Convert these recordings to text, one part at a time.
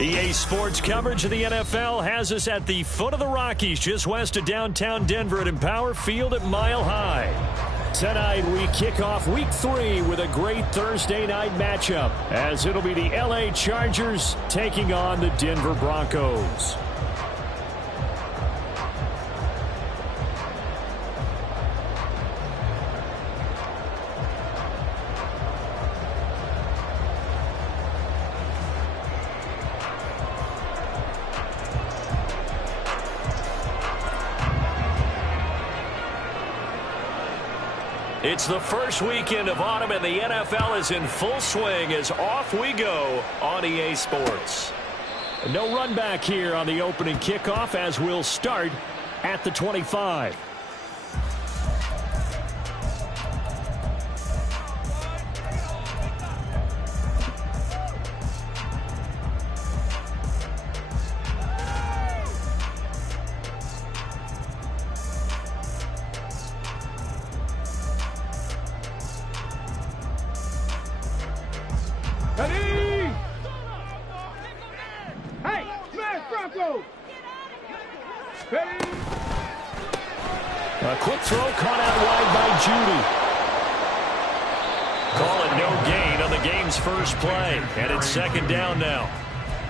EA Sports coverage of the NFL has us at the foot of the Rockies, just west of downtown Denver at Empower Field at Mile High. Tonight we kick off Week 3 with a great Thursday night matchup, as it'll be the LA Chargers taking on the Denver Broncos. It's the first weekend of autumn, and the NFL is in full swing as off we go on EA Sports. No run back here on the opening kickoff, as we'll start at the 25. A quick throw caught out wide by Judy. Call it no gain on the game's first play, and it's second down now.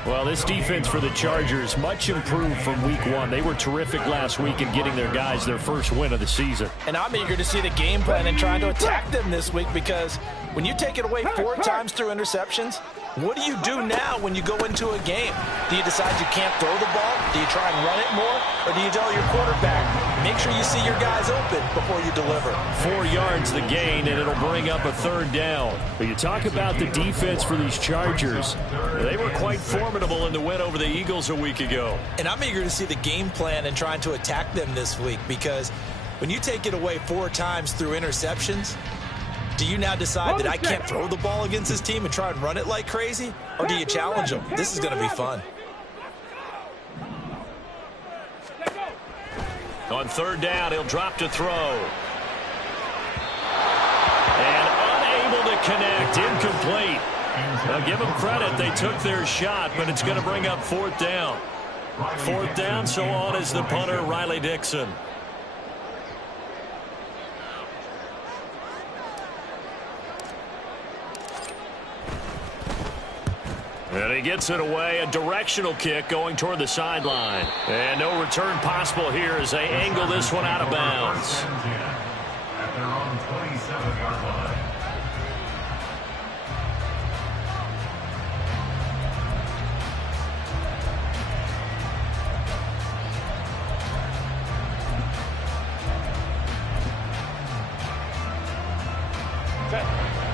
Well, this defense for the Chargers, much improved from Week 1. They were terrific last week in getting their guys their first win of the season. And I'm eager to see the game plan and trying to attack them this week, because when you take it away 4 times through interceptions, what do you do now when you go into a game? Do you decide you can't throw the ball? Do you try and run it more? Or do you tell your quarterback, make sure you see your guys open before you deliver? 4 yards the gain, and it'll bring up a third down. But you talk about the defense for these Chargers. They were quite formidable in the win over the Eagles a week ago. And I'm eager to see the game plan and trying to attack them this week, because when you take it away 4 times through interceptions, do you now decide that I can't throw the ball against this team and try and run it like crazy? Or do you challenge them? This is going to be fun. On third down, he'll drop to throw. And unable to connect, incomplete. Now give them credit, they took their shot, but it's going to bring up 4th down. 4th down, so on is the punter, Riley Dixon. And he gets it away, a directional kick going toward the sideline. And no return possible here as they angle this one out of bounds. At their own 27-yard line.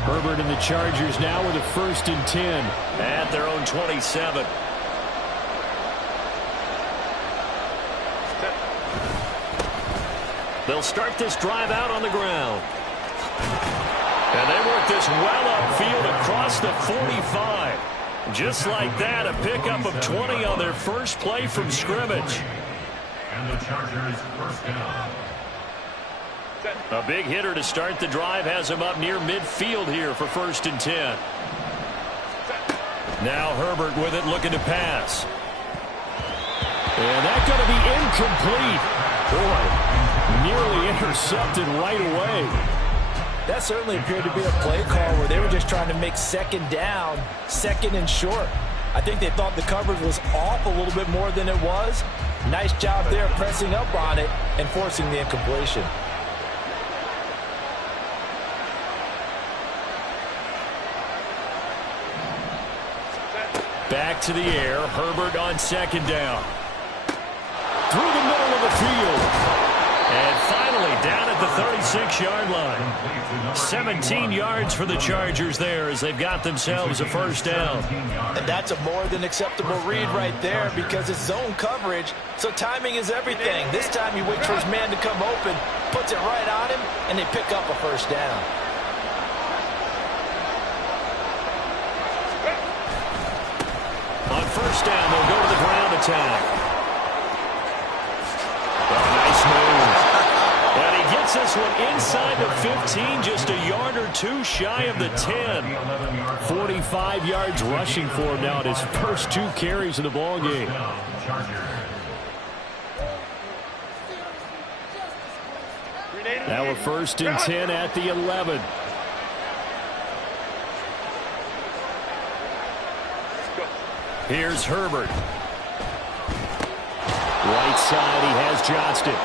Herbert and the Chargers now with a 1st and 10 at their own 27. They'll start this drive out on the ground. And they work this well upfield across the 45. Just like that, a pickup of 20 on their first play from scrimmage. And the Chargers first down. A big hitter to start the drive has him up near midfield here for 1st and 10. Now Herbert with it, looking to pass. And that's going to be incomplete. Boy, nearly intercepted right away. That certainly appeared to be a play call where they were just trying to make second down, 2nd and short. I think they thought the coverage was off a little bit more than it was. Nice job there pressing up on it and forcing the incompletion. Back to the air, Herbert on 2nd down. Through the middle of the field. And finally, down at the 36-yard line. 17 yards for the Chargers there as they've got themselves a first down. And that's a more than acceptable read right there because it's zone coverage, so timing is everything. This time he waits for his man to come open, puts it right on him, and they pick up a first down. On first down, they'll go to the ground attack. Nice move. And he gets this one inside the 15, just a yard or two shy of the 10. 45 yards rushing for him now at his first 2 carries of the ball game. Now a 1st and 10 at the 11. Here's Herbert. Right side, he has Johnston.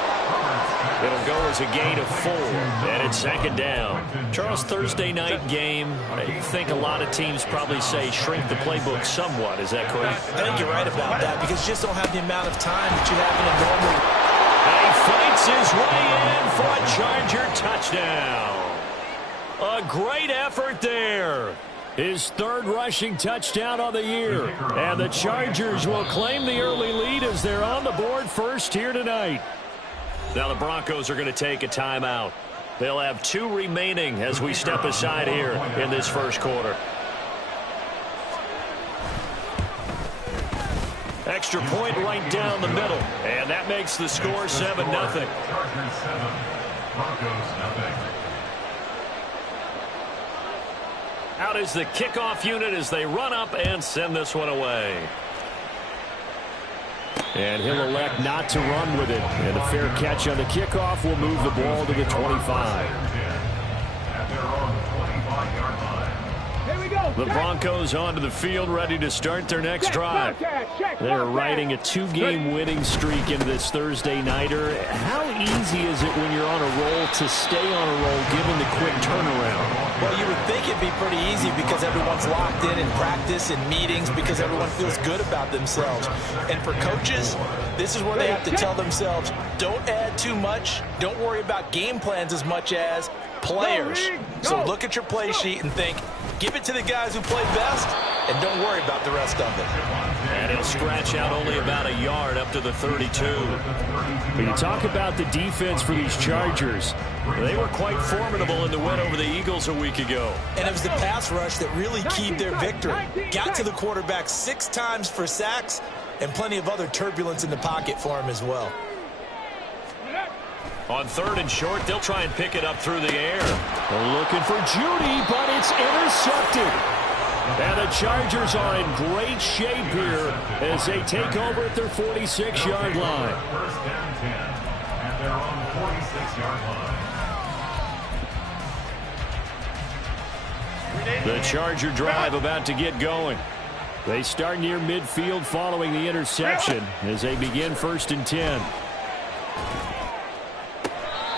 It'll go as a gain of 4, and it's 2nd down. Charles, Thursday night game, I think a lot of teams probably say shrink the playbook somewhat. Is that correct? I think you're right about that because you just don't have the amount of time that you have in a normal. And he fights his way in for a Charger touchdown. A great effort there. His 3rd rushing touchdown on the year. And the Chargers will claim the early lead as they're on the board first here tonight. Now the Broncos are going to take a timeout. They'll have 2 remaining as we step aside here in this first quarter. Extra point right down the middle. And that makes the score 7-0. Chargers 7, Broncos 0. Out is the kickoff unit as they run up and send this one away. And he'll elect not to run with it. And a fair catch on the kickoff will move the ball to the 25. At their own 25-yard line. The Broncos onto the field, ready to start their next drive. They're riding a 2-game winning streak into this Thursday nighter. How easy is it when you're on a roll to stay on a roll given the quick turnaround? Well, you would think it'd be pretty easy because everyone's locked in practice and meetings because everyone feels good about themselves. And for coaches, this is where they have to tell themselves, don't add too much. Don't worry about game plans as much as players. So look at your play sheet and think, give it to the guys who play best, and don't worry about the rest of it. And he'll scratch out only about a yard up to the 32. When you talk about the defense for these Chargers, they were quite formidable in the win over the Eagles a week ago. And it was the pass rush that really keyed their victory. Got to the quarterback 6 times for sacks, and plenty of other turbulence in the pocket for him as well. On 3rd and short, they'll try and pick it up through the air. They're looking for Judy, but it's intercepted. And the Chargers are in great shape here as they take over at their 46-yard line. 1st and 10 at their own 46-yard line. The Charger drive about to get going. They start near midfield following the interception as they begin 1st and 10.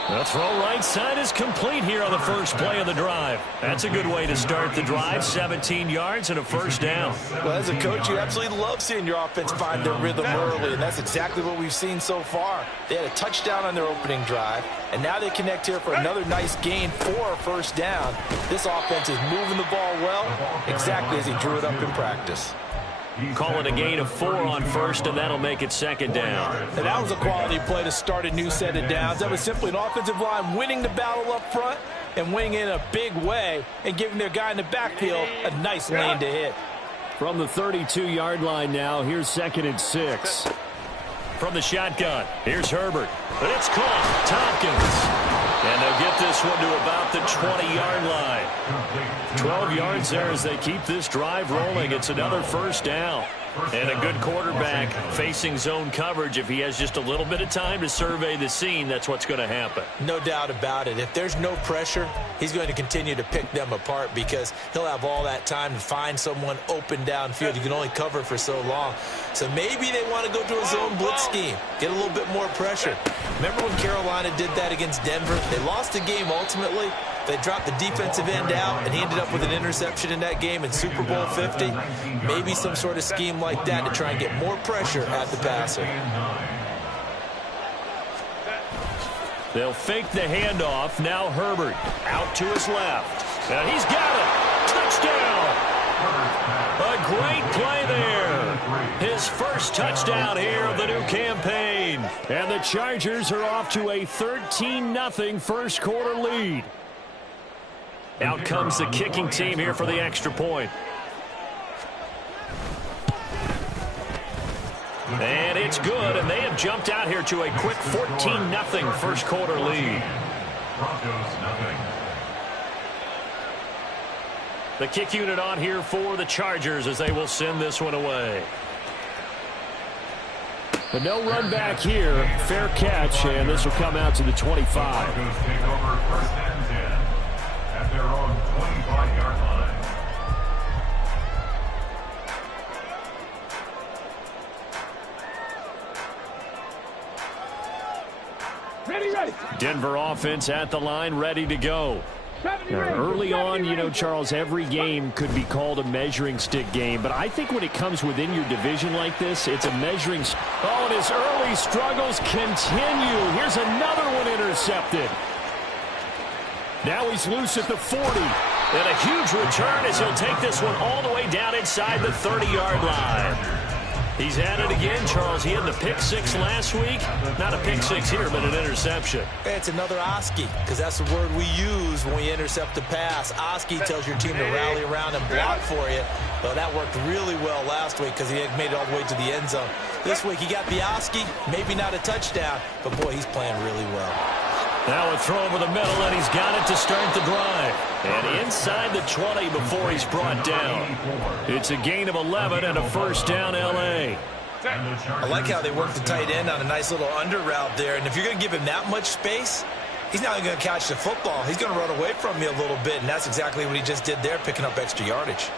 The throw right side is complete here on the first play of the drive. That's a good way to start the drive. 17 yards and a first down. Well, as a coach, you absolutely love seeing your offense find their rhythm early, and that's exactly what we've seen so far. They had a touchdown on their opening drive, and now they connect here for another nice gain for a first down. This offense is moving the ball well, exactly as he drew it up in practice. Call it a gain of 4 on 1st, and that'll make it 2nd down. And that was a quality play to start a new set of downs. That was simply an offensive line winning the battle up front and winning in a big way and giving their guy in the backfield a nice lane to hit. From the 32-yard line now, here's 2nd and 6. From the shotgun, here's Herbert. But it's caught. Tompkins. And they'll get this one to about the 20-yard line. 12 yards there as they keep this drive rolling. It's another first down. And a good quarterback facing zone coverage. If he has just a little bit of time to survey the scene, that's what's going to happen. No doubt about it. If there's no pressure, he's going to continue to pick them apart because he'll have all that time to find someone open downfield. He can only cover for so long. So maybe they want to go to a zone blitz scheme, get a little bit more pressure. Remember when Carolina did that against Denver? They lost the game ultimately. They dropped the defensive end out, and he ended up with an interception in that game in Super Bowl 50. Maybe some sort of scheme like that to try and get more pressure at the passer. They'll fake the handoff. Now Herbert out to his left. And he's got it. Touchdown. A great play there. His first touchdown here of the new campaign. And the Chargers are off to a 13-0 first quarter lead. Out comes the kicking team here for the extra point. And it's good, and they have jumped out here to a quick 14-0 first quarter lead. The kick unit on here for the Chargers as they will send this one away. But no run back here. Fair catch, and this will come out to the 25. Broncos take over first and 10 at their own 25-yard line. Denver offense at the line, ready to go. Now, early on, you know, Charles, every game could be called a measuring stick game, but I think when it comes within your division like this, it's a measuring stick. Oh, and his early struggles continue. Here's another one intercepted. Now he's loose at the 40. And a huge return as he'll take this one all the way down inside the 30-yard line. He's at it again, Charles. He had the pick six last week. Not a pick six here, but an interception. It's another Oski, because that's the word we use when we intercept a pass. Oski tells your team to rally around and block for you. Well, that worked really well last week because he had made it all the way to the end zone. This week he got the Oski, maybe not a touchdown, but boy, he's playing really well. Now a throw over the middle, and he's got it to start the drive. And inside the 20 before he's brought down. It's a gain of 11 and a first down, L.A. I like how they work the tight end on a nice little under route there. And if you're going to give him that much space, he's not going to catch the football. He's going to run away from you a little bit, and that's exactly what he just did there, picking up extra yardage.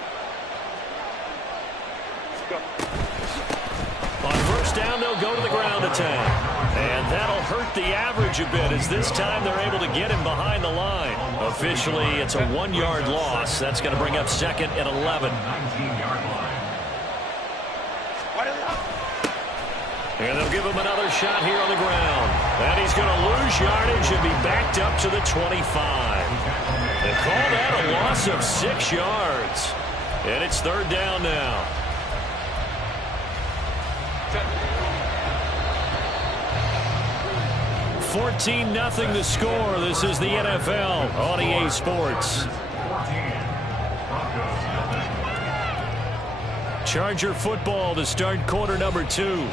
On first down, they'll go to the ground attack. And that'll hurt the average a bit as this time they're able to get him behind the line. Officially, it's a 1-yard loss. That's going to bring up second and 11. 19-yard line. And they'll give him another shot here on the ground. And he's going to lose yardage and be backed up to the 25. They call that a loss of 6 yards. And it's third down now. 14-0 the score. This is the NFL on EA Sports. Charger football to start quarter number 2.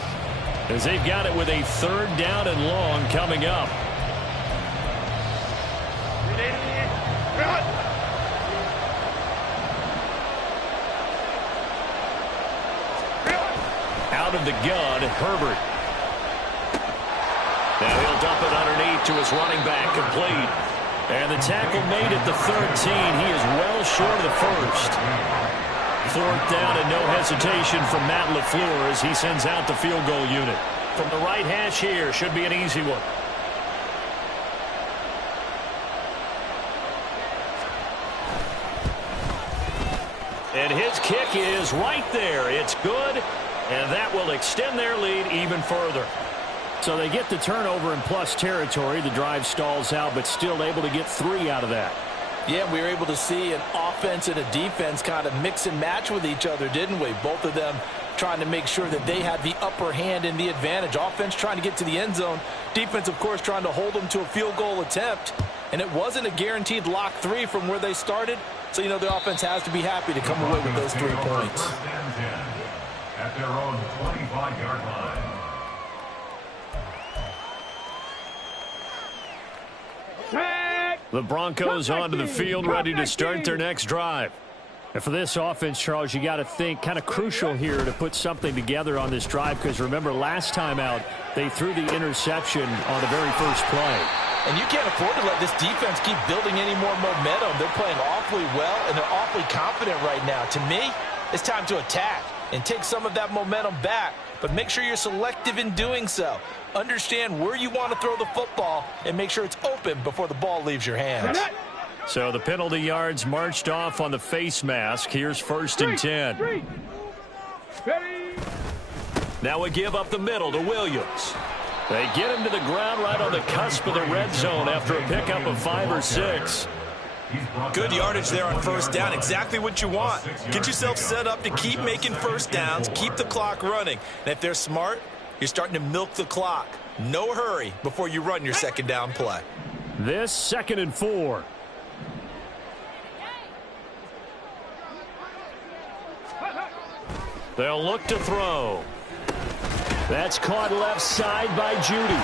As they've got it with a third down and long coming up. Out of the gun, Herbert. Now he'll dump it underneath to his running back, complete. And the tackle made at the 13. He is well short of the first. Fourth down and no hesitation from Matt LaFleur as he sends out the field goal unit. From the right hash here, should be an easy one. And his kick is right there. It's good, and that will extend their lead even further. So they get the turnover in plus territory. The drive stalls out, but still able to get 3 out of that. Yeah, we were able to see an offense and a defense kind of mix and match with each other, didn't we? Both of them trying to make sure that they had the upper hand and the advantage. Offense trying to get to the end zone. Defense, of course, trying to hold them to a field goal attempt. And it wasn't a guaranteed lock 3 from where they started. So, you know, the offense has to be happy to come away with those 3 points. First and 10 at their own 25-yard line. The Broncos onto the field, ready to start their next drive. And for this offense, Charles, you got to think kind of crucial here to put something together on this drive, because remember last time out they threw the interception on the very first play. And you can't afford to let this defense keep building any more momentum. They're playing awfully well, and they're awfully confident right now. To me, it's time to attack and take some of that momentum back. But make sure you're selective in doing so. Understand where you want to throw the football and make sure it's open before the ball leaves your hands. So the penalty yards marched off on the face mask. Here's first and 10. Now we give up the middle to Williams. They get him to the ground right on the cusp of the red zone after a pickup of 5 or 6. Good yardage there on first down. Exactly what you want. Get yourself set up to keep making first downs, keep the clock running. And if they're smart, you're starting to milk the clock. No hurry before you run your second down play. This 2nd and 4. They'll look to throw. That's caught left side by Judy.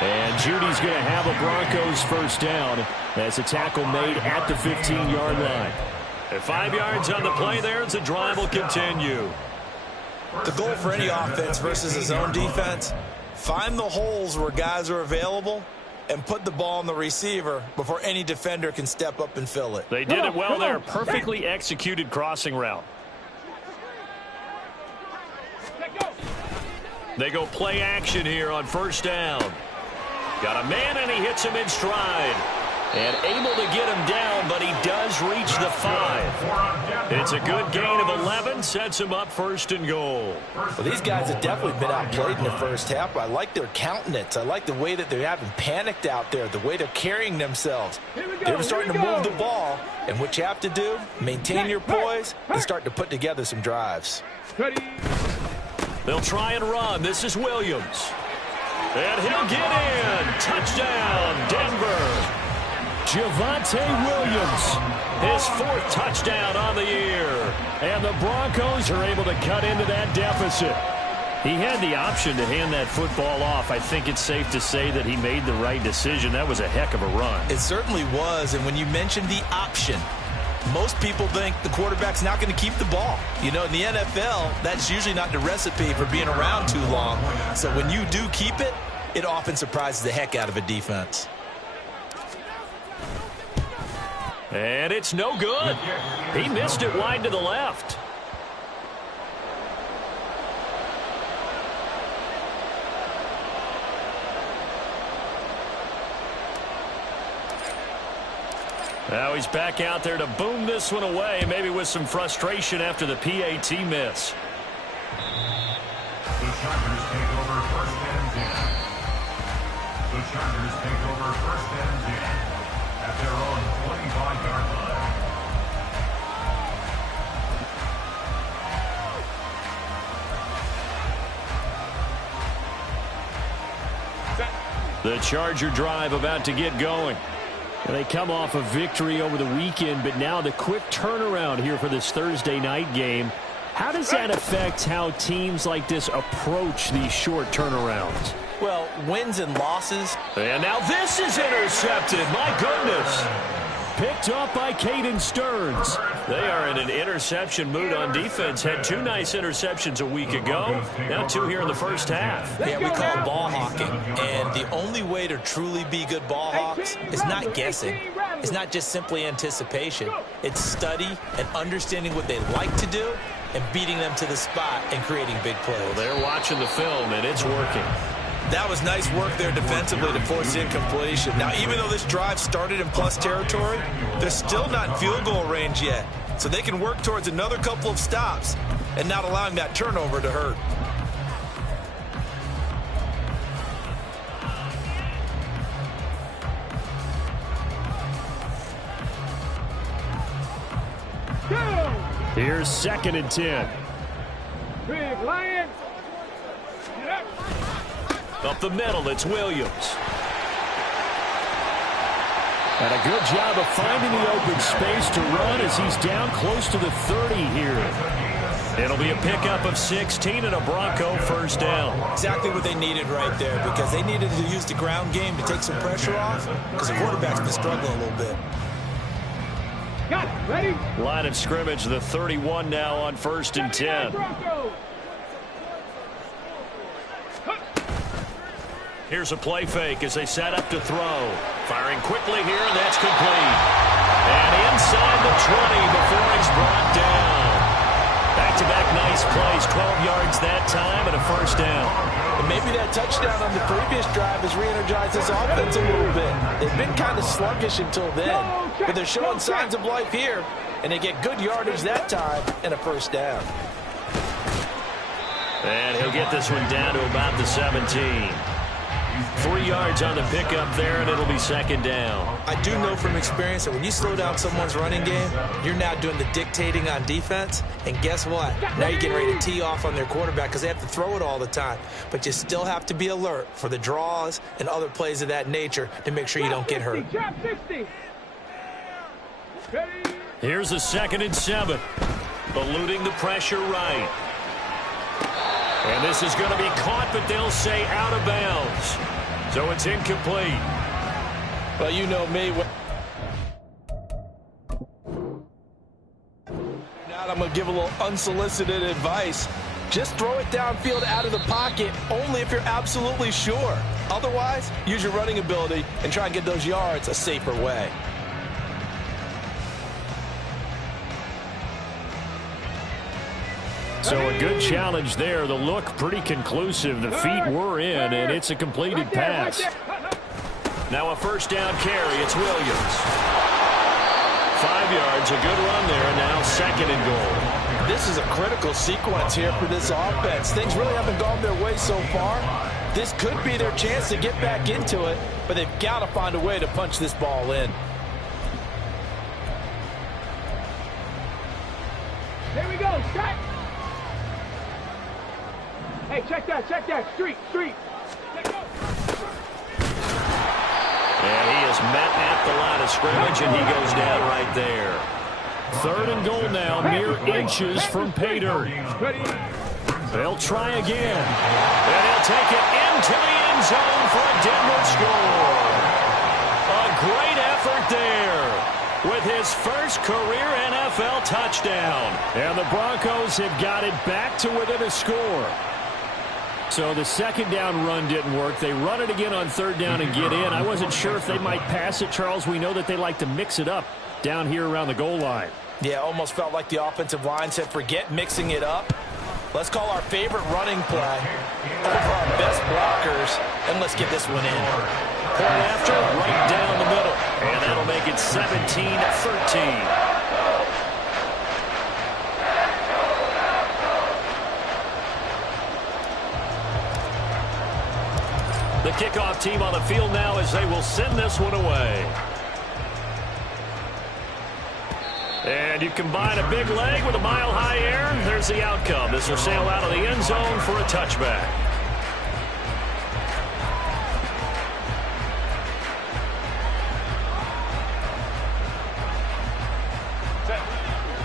And Judy's going to have a Broncos first down as a tackle made at the 15-yard line. At 5 yards on the play there as the drive will continue. The goal for any offense versus a zone defense, find the holes where guys are available and put the ball on the receiver before any defender can step up and fill it. They did it well there. Perfectly executed crossing route. They go play action here on first down. Got a man, and he hits him in stride. And able to get him down, but he does reach the 5. It's a good gain of 11, sets him up 1st and goal. Well, these guys have definitely been outplayed in the first half. I like their countenance. I like the way that they haven't panicked out there, the way they're carrying themselves. They're starting to move the ball, and what you have to do, maintain your poise and start to put together some drives. They'll try and run. This is Williams. And he'll get in. Touchdown, Denver. Javonte Williams, his 4th touchdown on the year. And the Broncos are able to cut into that deficit. He had the option to hand that football off. I think it's safe to say that he made the right decision. That was a heck of a run. It certainly was. And when you mentioned the option, most people think the quarterback's not going to keep the ball. You know, in the NFL, that's usually not the recipe for being around too long. So when you do keep it, it often surprises the heck out of a defense. And it's no good. He missed it wide to the left. Now he's back out there to boom this one away, maybe with some frustration after the PAT miss. The Chargers take over 1st and 10. The Chargers take over 1st and 10 at their own 25-yard line. The Charger drive about to get going. And they come off a victory over the weekend, but now the quick turnaround here for this Thursday night game. How does that affect how teams like this approach these short turnarounds? Well, wins and losses. And now this is intercepted. My goodness. Picked up by Caden Stearns. They are in an interception mood on defense. Had 2 nice interceptions a week ago. Now 2 here in the first half. Yeah, we call it ball hawking. And the only way to truly be good ball hawks is not guessing. It's not just simply anticipation. It's study and understanding what they like to do and beating them to the spot and creating big plays. Well, they're watching the film, and it's working. That was nice work there defensively to force incompletion. Now, even though this drive started in plus territory, they're still not in field goal range yet. So they can work towards another couple of stops and not allowing that turnover to hurt. Here's 2nd and 10. Big Lions. Up the middle, it's Williams. And a good job of finding the open space to run as he's down close to the 30 here. It'll be a pickup of 16 and a Bronco first down. Exactly what they needed right there, because they needed to use the ground game to take some pressure off, because the quarterback's been struggling a little bit. Got it. Ready? Line of scrimmage, the 31 now on 1st and 10. Here's a play fake as they set up to throw. Firing quickly here, and that's complete. And inside the 20 before he's brought down. Back-to-back nice plays, 12 yards that time and a first down. And maybe that touchdown on the previous drive has re-energized this offense a little bit. They've been kind of sluggish until then, but they're showing signs of life here, and they get good yardage that time and a first down. And he'll get this one down to about the 17. 3 yards on the pickup there, and it'll be second down. I do know from experience that when you slow down someone's running game, you're now doing the dictating on defense. And guess what? Now you're getting ready to tee off on their quarterback because they have to throw it all the time. But you still have to be alert for the draws and other plays of that nature to make sure you don't get hurt. Here's a 2nd and 7. Eluding the pressure right. And this is going to be caught, but they'll say out of bounds. So it's incomplete. Well, you know me. Now I'm going to give a little unsolicited advice. Just throw it downfield out of the pocket only if you're absolutely sure. Otherwise, use your running ability and try and get those yards a safer way. So a good challenge there. The look pretty conclusive. The feet were in, and it's a completed pass. Now a 1st down carry. It's Williams. 5 yards, a good run there, and now 2nd and goal. This is a critical sequence here for this offense. Things really haven't gone their way so far. This could be their chance to get back into it, but they've got to find a way to punch this ball in. Here we go, strike. Hey, check that, street. And he is met at the line of scrimmage, and he goes down right there. 3rd and goal now, mere inches from pay dirt. They'll try again. And he'll take it into the end zone for a Denver score. A great effort there with his first career NFL touchdown. And the Broncos have got it back to within a score. So the 2nd down run didn't work. They run it again on 3rd down and get in. I wasn't sure if they might pass it, Charles. We know that they like to mix it up down here around the goal line. Yeah, almost felt like the offensive line said, forget mixing it up. Let's call our favorite running play over our best blockers, and let's get this one in. Point after, right down the middle. And that'll make it 17-13. The kickoff team on the field now as they will send this one away. And you combine a big leg with a mile-high air, there's the outcome. This will sail out of the end zone for a touchback.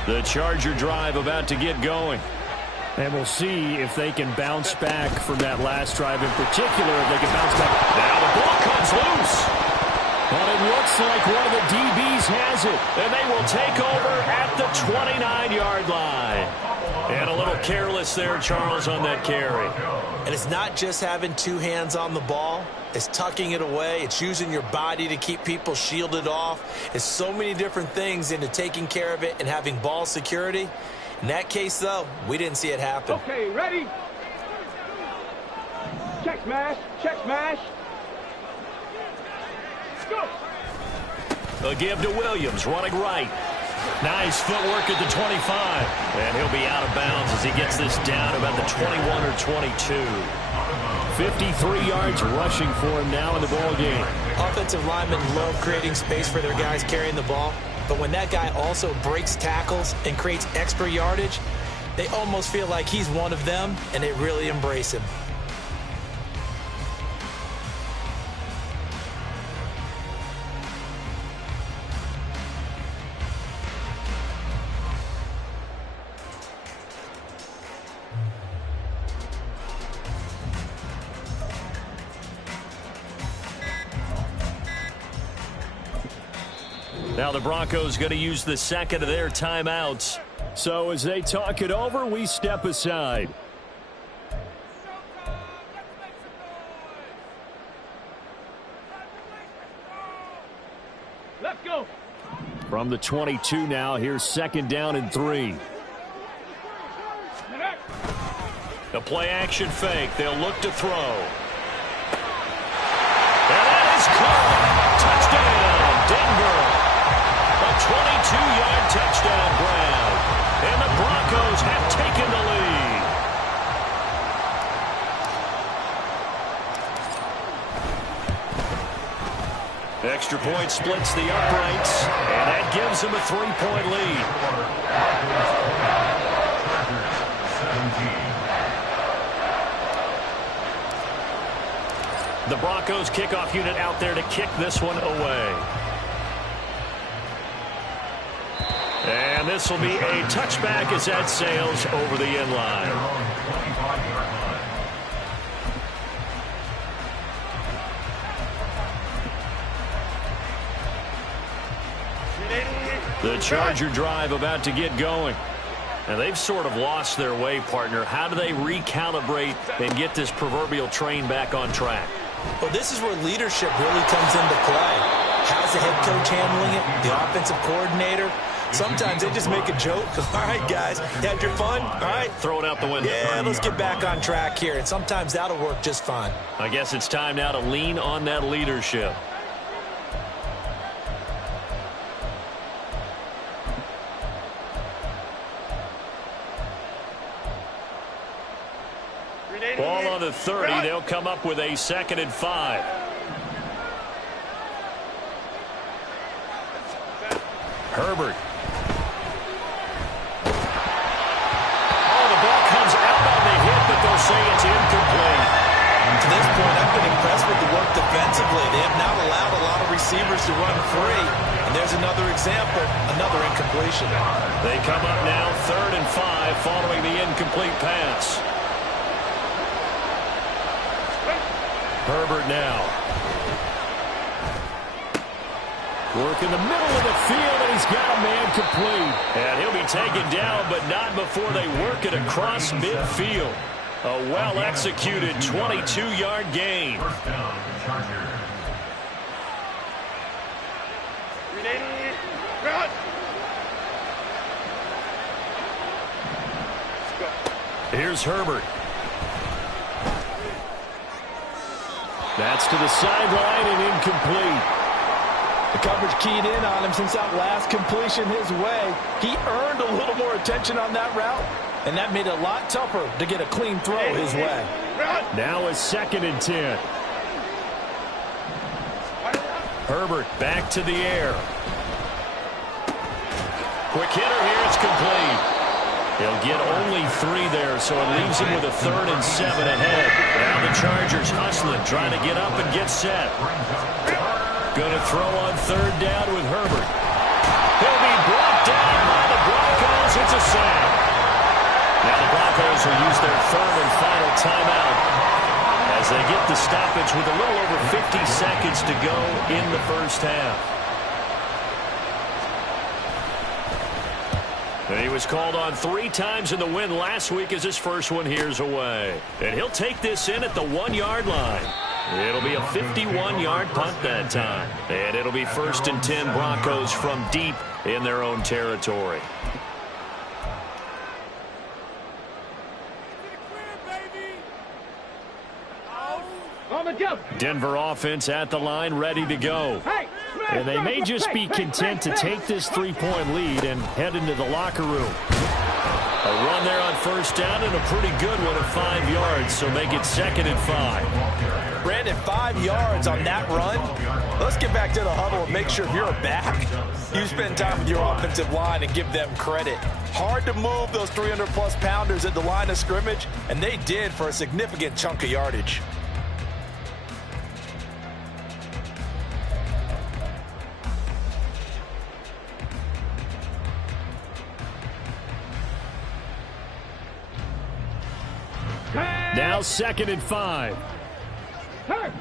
The Charger drive about to get going. And we'll see if they can bounce back from that last drive in particular, if they can bounce back. Now the ball comes loose. But it looks like one of the DBs has it. And they will take over at the 29-yard line. And a little careless there, Charles, on that carry. And it's not just having 2 hands on the ball. It's tucking it away. It's using your body to keep people shielded off. It's so many different things into taking care of it and having ball security. In that case, though, we didn't see it happen. Okay, ready? Check smash. Go. A give to Williams, running right. Nice footwork at the 25. And he'll be out of bounds as he gets this down about the 21 or 22. 53 yards rushing for him now in the ball game. Offensive linemen love creating space for their guys carrying the ball. But when that guy also breaks tackles and creates extra yardage, they almost feel like he's one of them, and they really embrace him. Now the Broncos going to use the 2nd of their timeouts. So as they talk it over, we step aside. Let's go. From the 22 now, here's 2nd down and 3. The play action fake. They'll look to throw. And that is caught. Touchdown, Denver. A 22-yard touchdown grab. And the Broncos have taken the lead. Extra point splits the uprights, and that gives them a 3-point lead. The Broncos kickoff unit out there to kick this one away. And this will be a touchback as that sails over the end line. The Charger drive about to get going. And they've sort of lost their way, partner. How do they recalibrate and get this proverbial train back on track? Well, this is where leadership really comes into play. How's the head coach handling it? The offensive coordinator? Sometimes they just make a joke. All right, guys, had your fun? All right. Throw it out the window. Yeah, let's get back on track here. And sometimes that'll work just fine. I guess it's time now to lean on that leadership. Ball on the 30. They'll come up with a 2nd and 5. Herbert. Oh, the ball comes out on the hit, but they'll say it's incomplete. To this point, I've been impressed with the work defensively. They have not allowed a lot of receivers to run free. And there's another example, another incompletion. They come up now 3rd and 5 following the incomplete pass. Herbert now. Work in the middle of the field, and he's got a man complete. And he'll be taken down, but not before they work it across midfield. A well-executed 22-yard gain. First down, Chargers. Here's Herbert. That's to the sideline and incomplete. The coverage keyed in on him since that last completion his way. He earned a little more attention on that route, and that made it a lot tougher to get a clean throw his way. Now a 2nd and 10. Herbert back to the air. Quick hitter here, it's complete. He'll get only 3 there, so it leaves him with a 3rd and 7 ahead. Now the Chargers hustling, trying to get up and get set. Going to throw on 3rd down with Herbert. He'll be brought down by the Broncos. It's a sack. Now the Broncos will use their 3rd and final timeout as they get the stoppage with a little over 50 seconds to go in the first half. And he was called on 3 times in the win last week as his first one here's away. And he'll take this in at the 1-yard line. It'll be a 51-yard punt that time. And it'll be 1st and 10 Broncos from deep in their own territory. Denver offense at the line, ready to go. And they may just be content to take this 3-point lead and head into the locker room. A run there on 1st down and a pretty good one at 5 yards, so make it 2nd and 5. Brandon, 5 yards on that run. Let's get back to the huddle and make sure if you're a back, you spend time with your offensive line and give them credit. Hard to move those 300-plus pounders at the line of scrimmage, and they did for a significant chunk of yardage. Now 2nd and 5. Hurt.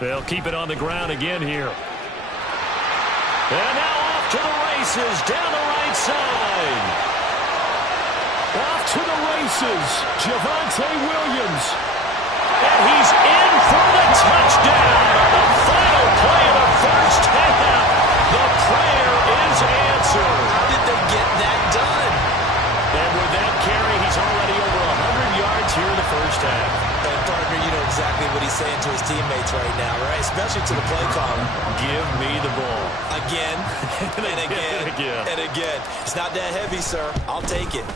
They'll keep it on the ground again here. And now off to the races down the right side. Off to the races, Javonte Williams. And he's in for the touchdown on the final play of the first half. The prayer is answered. How did they get that done? And with that carry, he's already over 100 yards here in the first half. And partner, you know exactly what he's saying to his teammates right now, right? Especially to the play caller. Give me the ball. Again, and again, and again. It's not that heavy, sir. I'll take it.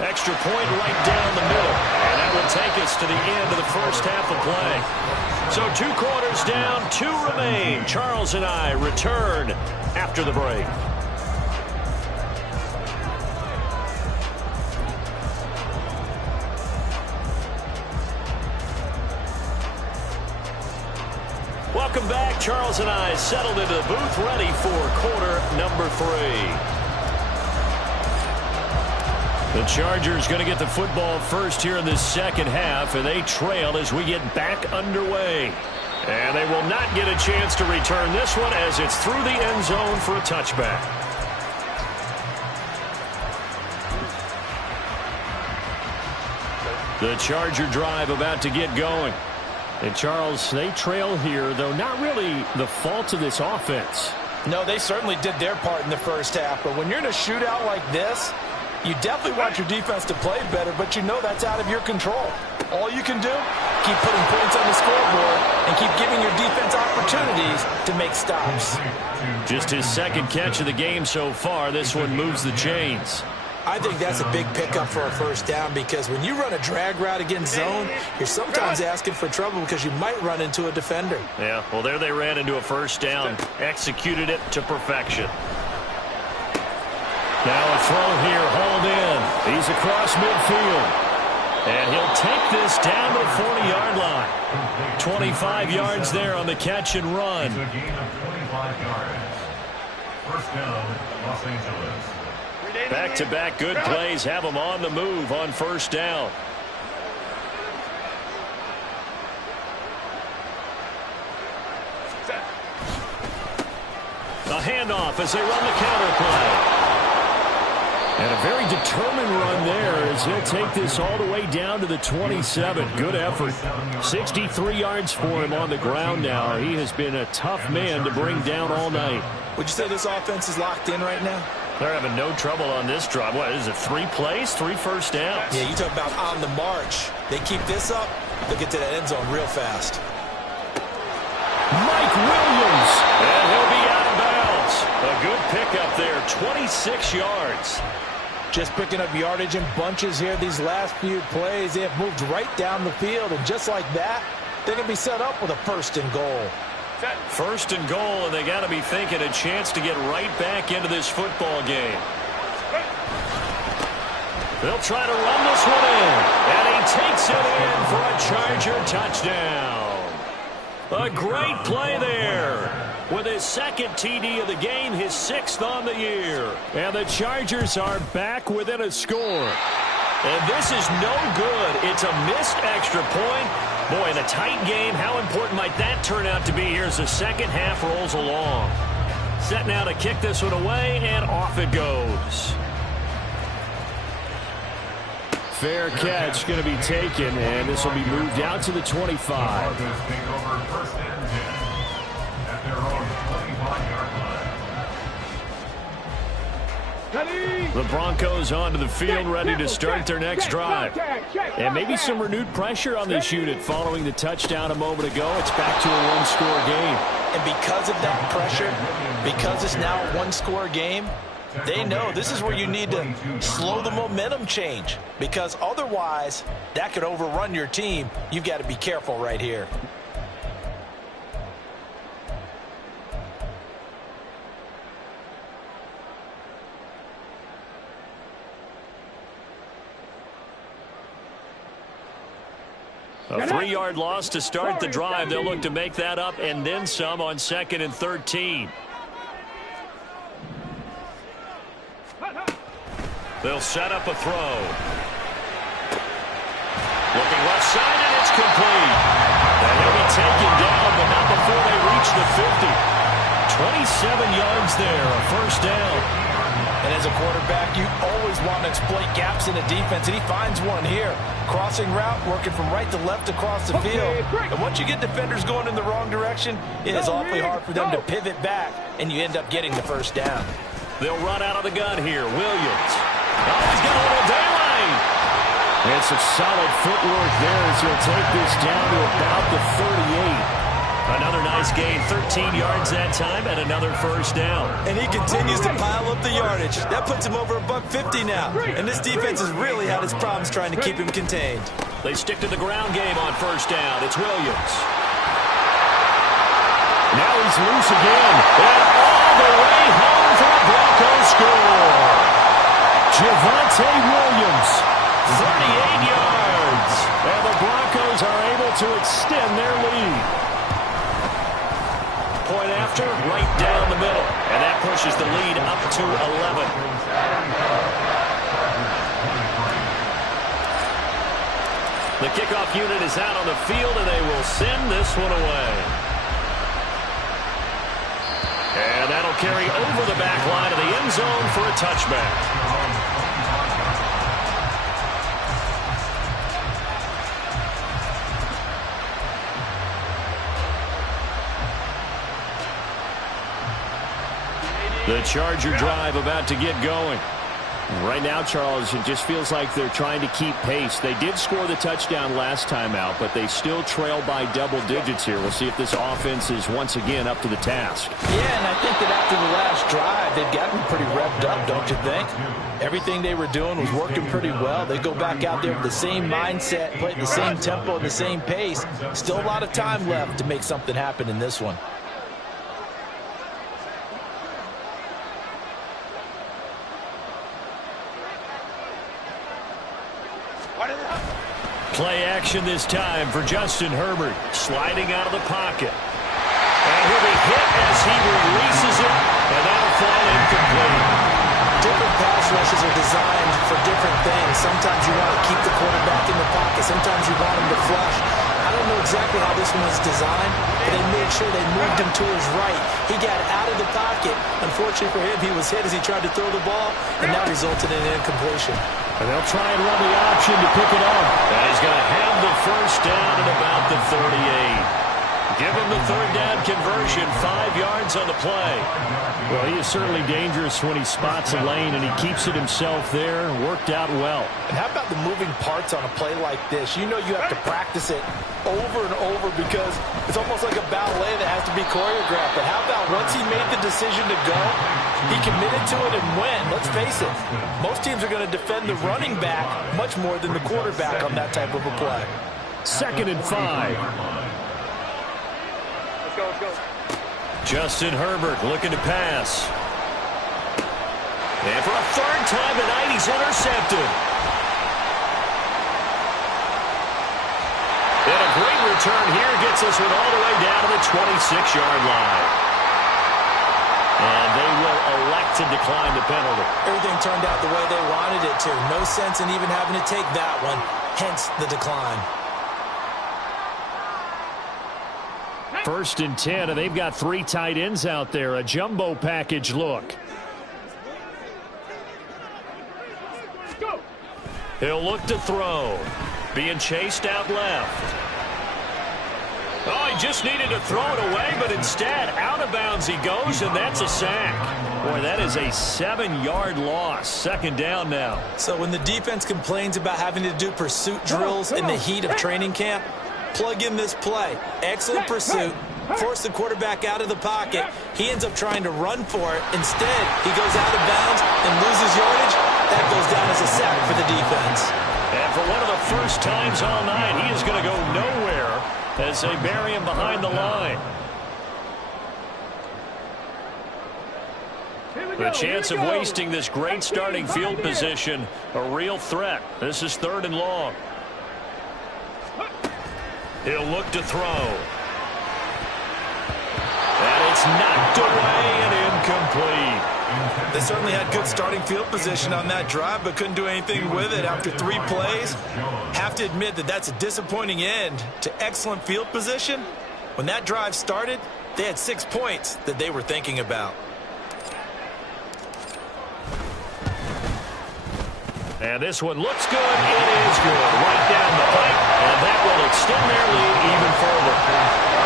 Extra point right down the middle. And that will take us to the end of the first half of play. So 2 quarters down, 2 remain. Charles and I return after the break. Welcome back. Charles and I settled into the booth, ready for quarter number 3. The Chargers going to get the football first here in this second half, and they trail as we get back underway. And they will not get a chance to return this one as it's through the end zone for a touchback. The Charger drive about to get going. And Charles, they trail here, though not really the fault of this offense. No, they certainly did their part in the first half, but when you're in a shootout like this, you definitely want your defense to play better, but you know that's out of your control. All you can do, keep putting points on the scoreboard and keep giving your defense opportunities to make stops. Just his second catch of the game so far. This one moves the chains. I think that's a big pickup for a first down because when you run a drag route against zone, you're sometimes asking for trouble because you might run into a defender. Yeah, well, there they ran into a first down. Executed it to perfection. Now a throw here, hauled in. He's across midfield. And he'll take this down to the 40-yard line. 25 yards there on the catch and run. It's a gain of 25 yards. First down, Los Angeles. Back-to-back good plays have them on the move on first down. A handoff as they run the counter play. And a very determined run there as he'll take this all the way down to the 27. Good effort. 63 yards for him on the ground now. He has been a tough man to bring down all night. Would you say this offense is locked in right now? They're having no trouble on this drive. What is it, 3 plays, 3 first downs? Yeah, you talk about on the march. They keep this up, they'll get to that end zone real fast. Mike Williams, and he'll be out of bounds. A good pickup there, 26 yards. Just picking up yardage in bunches here these last few plays. They have moved right down the field, and just like that, they're going to be set up with a first and goal. First and goal, and they got to be thinking a chance to get right back into this football game. They'll try to run this one in, and he takes it in for a Charger touchdown. A great play there. With his second TD of the game, his 6th on the year. And the Chargers are back within a score. And this is no good. It's a missed extra point. Boy, in a tight game, how important might that turn out to be here as the second half rolls along. Set now to kick this one away, and off it goes. Fair catch going to be taken, and this will be moved out to the 25. The Broncos onto the field, ready to start their next drive. And maybe some renewed pressure on this unit following the touchdown a moment ago. It's back to a one-score game. And because of that pressure, because it's now a one-score game, they know this is where you need to slow the momentum change. Because otherwise, that could overrun your team. You've got to be careful right here. A 3-yard loss to start the drive. They'll look to make that up and then some on 2nd and 13. They'll set up a throw. Looking left side, and it's complete. And he'll be taken down, but not before they reach the 50. 27 yards there, a first down. And as a quarterback, you always want to exploit gaps in the defense, and he finds one here. Crossing route, working from right to left across the field. And once you get defenders going in the wrong direction, it is awfully hard for them to pivot back, and you end up getting the first down. They'll run out of the gun here. Williams. Oh, he's got a little daylight. And some solid footwork there as he'll take this down to about the 38. Another nice gain, 13 yards that time, and another first down. And he continues to pile up the yardage. That puts him over $150 now. And this defense has really had its problems trying to keep him contained. They stick to the ground game on first down. It's Williams. Now he's loose again. And all the way home for a Broncos score. Javonte Williams, 38 yards. And the Broncos are able to extend their lead. Point after, right down the middle. And that pushes the lead up to 11. The kickoff unit is out on the field, and they will send this one away. And that'll carry over the back line of the end zone for a touchback. The Charger drive about to get going. Right now, Charles, it just feels like they're trying to keep pace. They did score the touchdown last time out, but they still trail by double digits here. We'll see if this offense is once again up to the task. Yeah, and I think that after the last drive, they've gotten pretty revved up, don't you think? Everything they were doing was working pretty well. They go back out there with the same mindset, play the same tempo, and the same pace. Still a lot of time left to make something happen in this one. Play action this time for Justin Herbert, sliding out of the pocket. And he'll be hit as he releases it, and that'll fall incomplete. Different pass rushes are designed for different things. Sometimes you want to keep the quarterback in the pocket. Sometimes you want him to flush. I don't know exactly how this one was designed, but they made sure they moved him to his right. He got out of the pocket. Unfortunately for him, he was hit as he tried to throw the ball, and that resulted in an incompletion. And they'll try and run the option to pick it up. And he's going to have the first down at about the 38. Give him the third down conversion, 5 yards on the play. Well, he is certainly dangerous when he spots a lane, and he keeps it himself there. Worked out well. And how about the moving parts on a play like this? You know you have to practice it over and over because it's almost like a ballet that has to be choreographed. But how about once he made the decision to go, he committed to it and went. Let's face it, most teams are going to defend the running back much more than the quarterback on that type of a play. 2nd and 5. Let's go. Justin Herbert looking to pass. And for a third time tonight, he's intercepted. And a great return here gets us one all the way down to the 26-yard line. And they will elect to decline the penalty. Everything turned out the way they wanted it to. No sense in even having to take that one, hence the decline. 1st and 10, and they've got 3 tight ends out there. A jumbo package look. Go. He'll look to throw. Being chased out left. Oh, he just needed to throw it away, but instead, out of bounds he goes, and that's a sack. Boy, that is a 7-yard loss. 2nd down now. So when the defense complains about having to do pursuit drills in the heat of training camp, plug in this play. Excellent pursuit. Force the quarterback out of the pocket. He ends up trying to run for it. Instead, he goes out of bounds and loses yardage. That goes down as a sack for the defense. And for one of the first times all night, he is going to go nowhere as they bury him behind the line. The chance of wasting this great starting field position, a real threat. This is 3rd and long. He'll look to throw. And it's knocked away and incomplete. They certainly had good starting field position on that drive, but couldn't do anything with it after 3 plays. Have to admit that that's a disappointing end to excellent field position. When that drive started, they had 6 points that they were thinking about. And this one looks good. It is good. Right down the pipe. And that will extend their lead even further.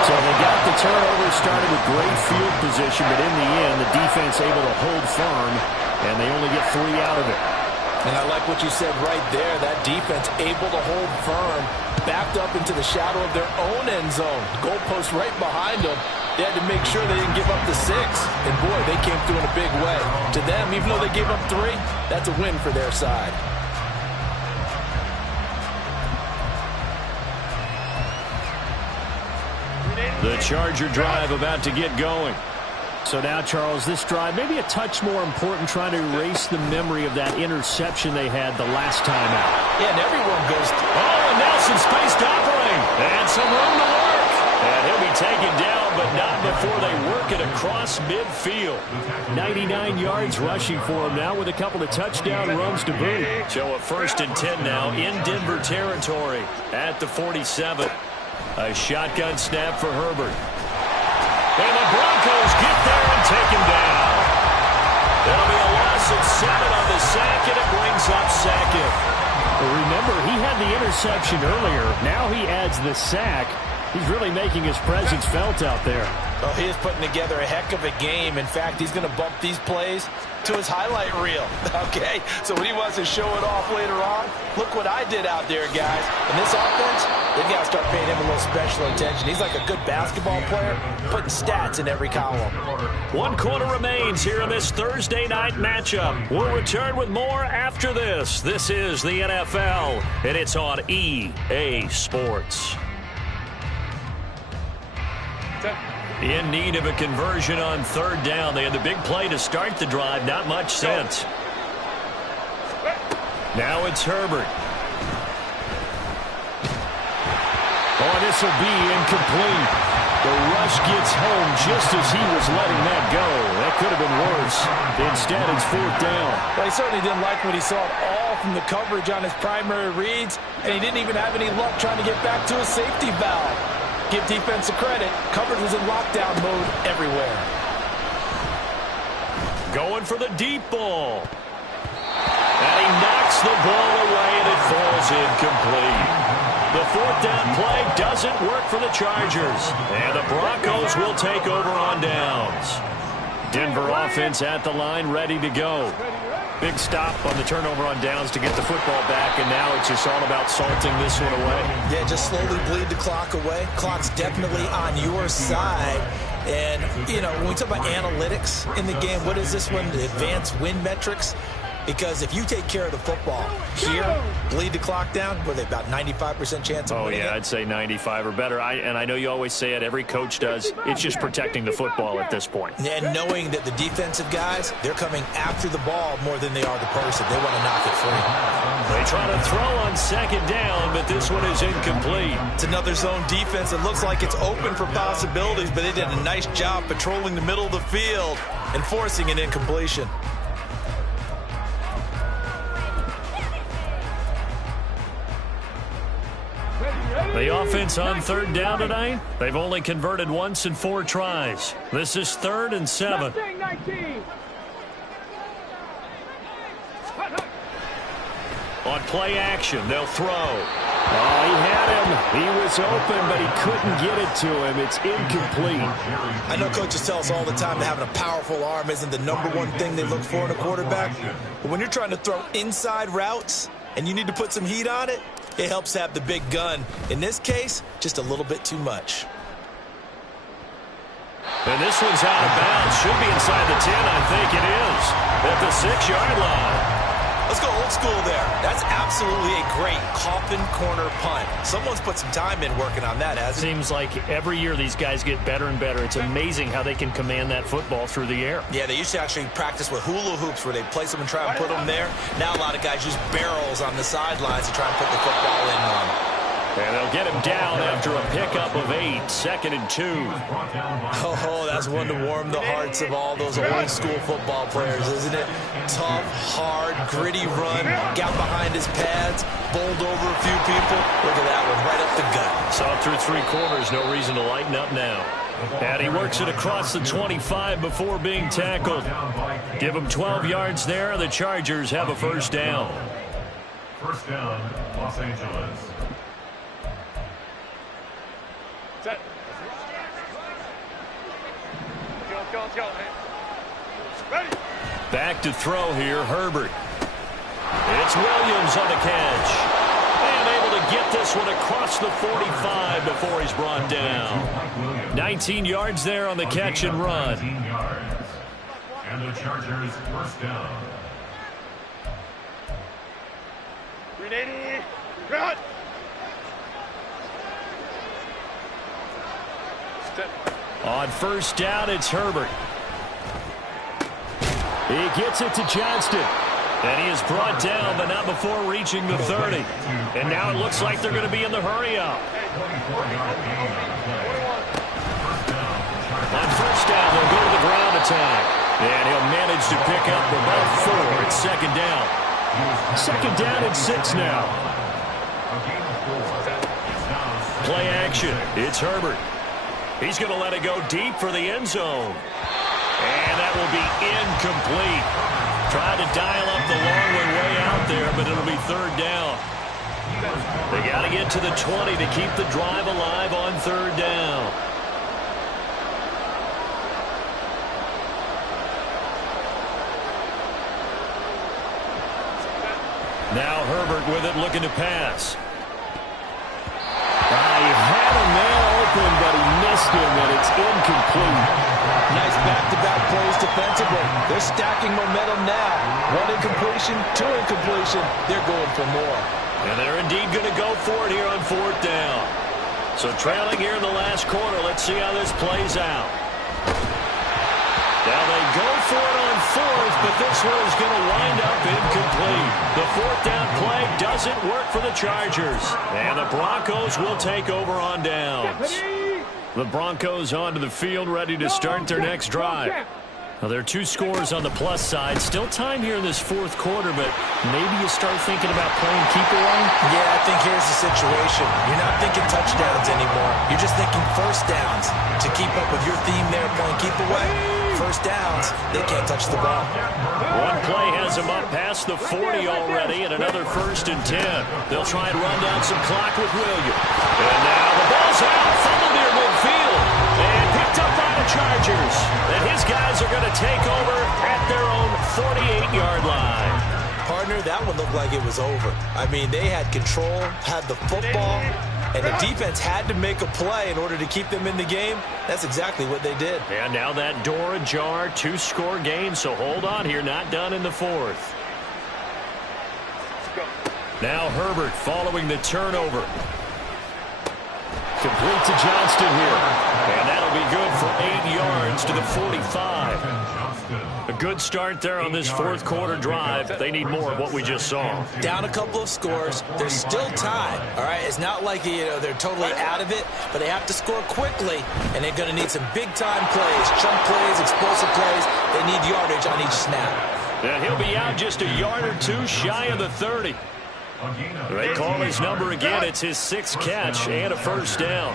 So they got the turnover started with great field position, but in the end, the defense able to hold firm, and they only get 3 out of it. And I like what you said right there. That defense able to hold firm, backed up into the shadow of their own end zone. Goalpost right behind them. They had to make sure they didn't give up the 6. And, boy, they came through in a big way. To them, even though they gave up 3, that's a win for their side. The Charger drive about to get going. So now, Charles, this drive maybe a touch more important, trying to erase the memory of that interception they had the last time out. Yeah, and everyone goes, oh, and now some space to operate. And some room to work. And he'll be taken down, but not before they work it across midfield. 99 yards rushing for him now with a couple of touchdown runs to boot. So a 1st and 10 now in Denver territory at the 47. A shotgun snap for Herbert. And the Broncos get there and take him down. That'll be a loss of 7 on the sack, and it brings up second. Well, remember, he had the interception earlier. Now he adds the sack. He's really making his presence felt out there. Oh, he is putting together a heck of a game. In fact, he's going to bump these plays to his highlight reel. Okay, so when he wants to show it off later on, look what I did out there, guys. In this offense, they've got to start paying him a little special attention. He's like a good basketball player, putting stats in every column. 1 quarter remains here in this Thursday night matchup. We'll return with more after this. This is the NFL, and it's on EA Sports. In need of a conversion on 3rd down. They had the big play to start the drive. Not much sense. Now it's Herbert. Oh, this will be incomplete. The rush gets home just as he was letting that go. That could have been worse. Instead, it's 4th down. Well, he certainly didn't like what he saw at all from the coverage on his primary reads, and he didn't even have any luck trying to get back to his safety valve. Give defense credit. Coverage was in lockdown mode everywhere. Going for the deep ball. And he knocks the ball away, and it falls incomplete. The 4th down play doesn't work for the Chargers. And the Broncos will take over on downs. Denver offense at the line, ready to go. Big stop on the turnover on downs to get the football back, and now it's just all about salting this one away. Yeah, just slowly bleed the clock away. Clock's definitely on your side. And, you know, when we talk about analytics in the game, what is this one? The advanced win metrics? Because if you take care of the football here, bleed the clock down, were they about 95% chance of winning it? I'd say 95 or better. And I know you always say it, every coach does. It's just protecting the football at this point. And knowing that the defensive guys, they're coming after the ball more than they are the person. They want to knock it free. They try to throw on 2nd down, but this one is incomplete. It's another zone defense. It looks like it's open for possibilities, but they did a nice job patrolling the middle of the field and forcing an incompletion. The offense on 3rd down tonight, they've only converted once in 4 tries. This is 3rd and 7. On play action, they'll throw. Oh, he had him. He was open, but he couldn't get it to him. It's incomplete. I know coaches tell us all the time that having a powerful arm isn't the #1 thing they look for in a quarterback. But when you're trying to throw inside routes and you need to put some heat on it, it helps to have the big gun. In this case, just a little bit too much. And this one's out of bounds. Should be inside the 10, I think it is. At the 6-yard line. Let's go old school there. That's absolutely a great coffin corner punt. Someone's put some time in working on that, hasn't it? Seems like every year these guys get better and better. It's amazing how they can command that football through the air. Yeah, they used to actually practice with hula hoops where they place them and try and put them there. Now a lot of guys use barrels on the sidelines to try and put the football in on them. And they'll get him down after a pickup of 8, 2nd and 2. Oh, that's one to warm the hearts of all those old school football players, isn't it? Tough, hard, gritty run, got behind his pads, bowled over a few people. Look at that one, right up the gut. Saw through 3 quarters, no reason to lighten up now. And he works it across the 25 before being tackled. Give him 12 yards there. The Chargers have a 1st down. 1st down, Los Angeles. Set. Go. Ready. Back to throw here, Herbert. It's Williams on the catch. And able to get this one across the 45 before he's brought down. 19 yards there on the catch and run. 19 yards. And the Chargers 1st down. 380. Cut. On first down, it's Herbert. He gets it to Johnston. And he is brought down, but not before reaching the 30. And now it looks like they're going to be in the hurry-up. On first down, they'll go to the ground attack. And he'll manage to pick up about 4. It's second down. Second down and 6 now. Play action. It's Herbert. He's going to let it go deep for the end zone. And that will be incomplete. Tried to dial up the long one way out there, but it'll be third down. They got to get to the 20 to keep the drive alive on third down. Now Herbert with it, looking to pass. He had a man open, but he missed him, and it's incomplete. Nice back-to-back plays defensively. They're stacking momentum now. 1 incompletion, 2 incompletion. They're going for more. And they're indeed going to go for it here on fourth down. So trailing here in the last quarter. Let's see how this plays out. Now they go for it on fourth, but this one is going to wind up incomplete. The fourth down play doesn't work for the Chargers. And the Broncos will take over on downs. The Broncos onto the field, ready to start their next drive. Now, there are 2 scores on the plus side. Still time here in this fourth quarter, but maybe you start thinking about playing keep away? Yeah, I think here's the situation. You're not thinking touchdowns anymore. You're just thinking first downs. To keep up with your theme there, playing keep away, first downs, they can't touch the ball. One play has them up past the 40 already, and another 1st and 10. They'll try and run down some clock with Williams. And now the ball's out, fumbled near midfield, and picked up by the Chargers. And his guys are going to take over at their own 48-yard line. Partner, that one looked like it was over. I mean, they had control, had the football, and the defense had to make a play in order to keep them in the game. That's exactly what they did. And now that door ajar, 2-score game, so hold on here, not done in the fourth. Now Herbert following the turnover. Complete to Johnston here. And that'll be good for 8 yards to the 45. A good start there on this fourth quarter drive. They need more of what we just saw. Down a couple of scores. They're still tied. All right, it's not like they're totally out of it, but they have to score quickly, and they're going to need some big-time plays, chunk plays, explosive plays. They need yardage on each snap. And he'll be out just a yard or 2 shy of the 30. They call his number again. It's his 6th catch and a first down.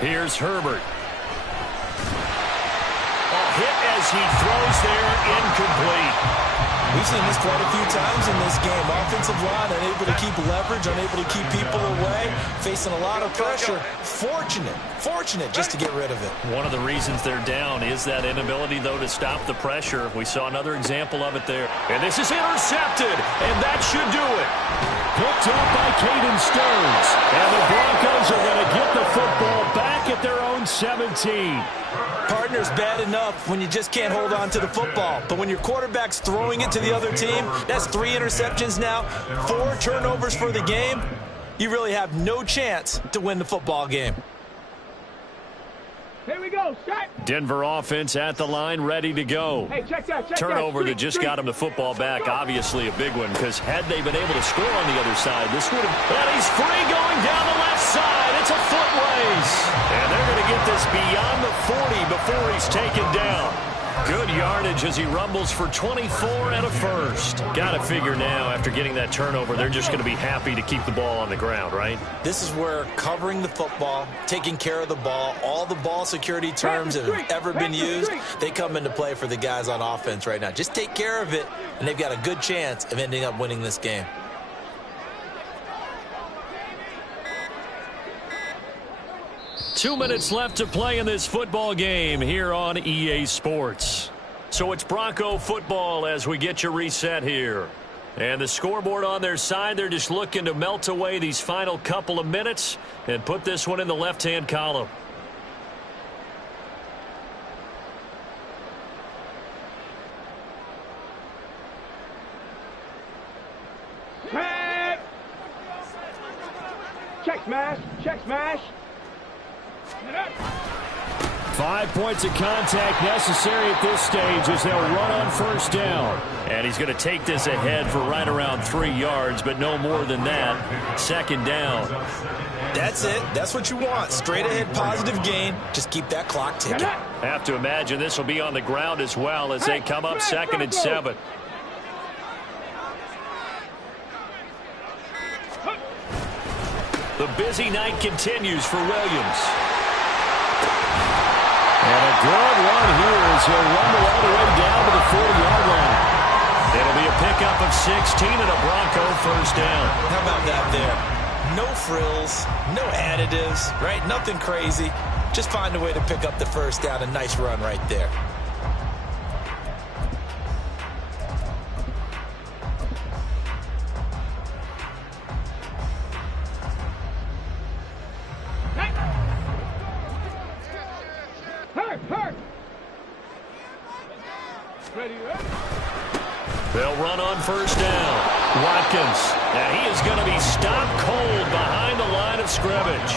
Here's Herbert. Hit as he throws there, incomplete. We've seen this quite a few times in this game. Offensive line unable to keep leverage, unable to keep people away, facing a lot of pressure. Fortunate just to get rid of it. One of the reasons they're down is that inability, though, to stop the pressure. We saw another example of it there. And this is intercepted, and that should do it. Picked up by Caden Stearns. And the Broncos are going to get the football back at their own 17. Partner's bad enough when you just can't hold on to the football. But when your quarterback's throwing it to the other team, that's 3 interceptions now, 4 turnovers for the game. You really have no chance to win the football game. Here we go. Shot. Denver offense at the line, ready to go. Hey, check that. Turnover that just got him the football back. Obviously a big one, because had they been able to score on the other side, this would have... And he's free going down the left side. It's a foot race. And they're going to get this beyond the 40 before he's taken down. Good yardage as he rumbles for 24 and a first. Got to figure now, after getting that turnover, they're just going to be happy to keep the ball on the ground, right? This is where covering the football, taking care of the ball, all the ball security terms that have ever been used, they come into play for the guys on offense right now. Just take care of it, and they've got a good chance of ending up winning this game. Two minutes left to play in this football game here on EA Sports. So it's Bronco football as we get you reset here. And the scoreboard on their side, they're just looking to melt away these final couple of minutes and put this one in the left-hand column. Check smash. Check smash. 5 points of contact necessary at this stage as they'll run on first down. And he's going to take this ahead for right around 3 yards, but no more than that. Second down. That's it. That's what you want. Straight ahead positive gain. Just keep that clock ticking. Have to imagine this will be on the ground as well as they come up 2nd and 7. The busy night continues for Williams. And a good run here as he'll rumble all the way down to the 40-yard line. It'll be a pickup of 16 and a Bronco first down. How about that there? No frills, no additives, right? Nothing crazy. Just find a way to pick up the first down. A nice run right there. They'll run on first down. Watkins. Now he is going to be stopped cold behind the line of scrimmage.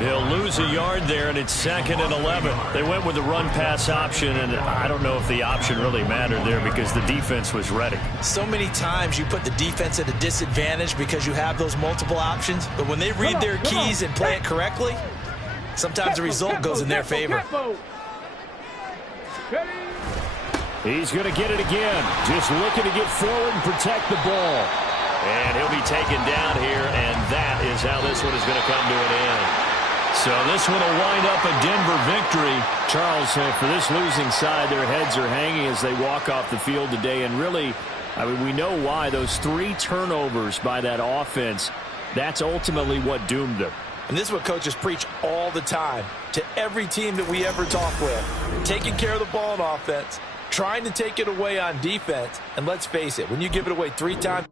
He'll lose a yard there, and it's 2nd and 11. They went with the run-pass option, and I don't know if the option really mattered there because the defense was ready. So many times you put the defense at a disadvantage because you have those multiple options, but when they read their keys and play it correctly, sometimes the result goes in their favor. He's going to get it again. Just looking to get forward and protect the ball. And he'll be taken down here, and that is how this one is going to come to an end. So this one will wind up a Denver victory. Charles, for this losing side, their heads are hanging as they walk off the field today. And really, I mean, we know why. Those 3 turnovers by that offense, that's ultimately what doomed them. And this is what coaches preach all the time to every team that we ever talk with. Taking care of the ball on offense, trying to take it away on defense. And let's face it, when you give it away 3 times,